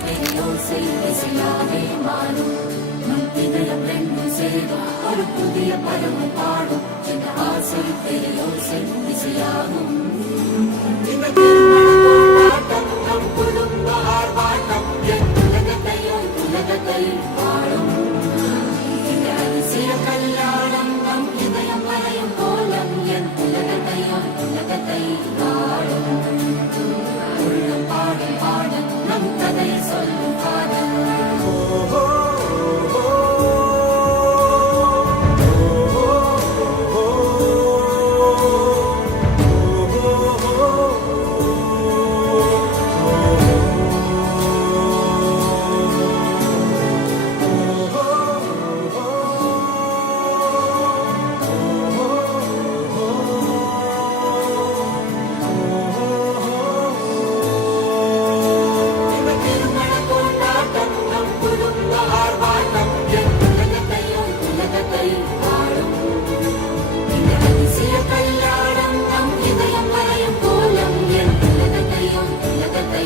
பெரியோசை இசையாவே மாறும் நம் இதயம் ரெண்டும் சேரும் ஒரு புதிய பருவம் பாடும் என்ற ஆசை பெரியோசை இசையாகும் இந்த திருமண கொண்டாட்டம் நம் குடும்ப ஆர்ப்பாட்டம் என் உலகத்தையும் வாழும் இந்த அதிசய கல்யாணம் நம் இதயம் வரையும் கோலம் என் உலகத்தை வாழும் உள்ளம் பாடும் பாடல் நம் கதையை சொல்லும் காதல் கல்யாணம் நம் இதயம் வரையும் கோலம் என் உலகத்தை